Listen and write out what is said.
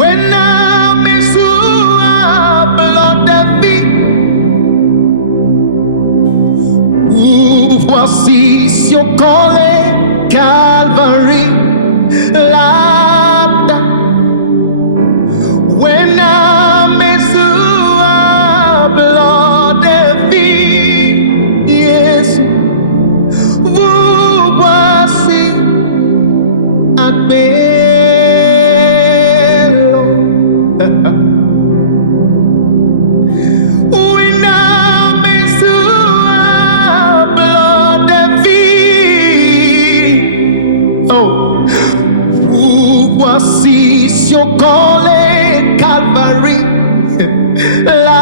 When I mezu ablodevi, voici sur le Calvary, là. When I mezu ablodevi, yes, voici bello. When I mezu ablodevi, oh, voici sur le Calvary, là.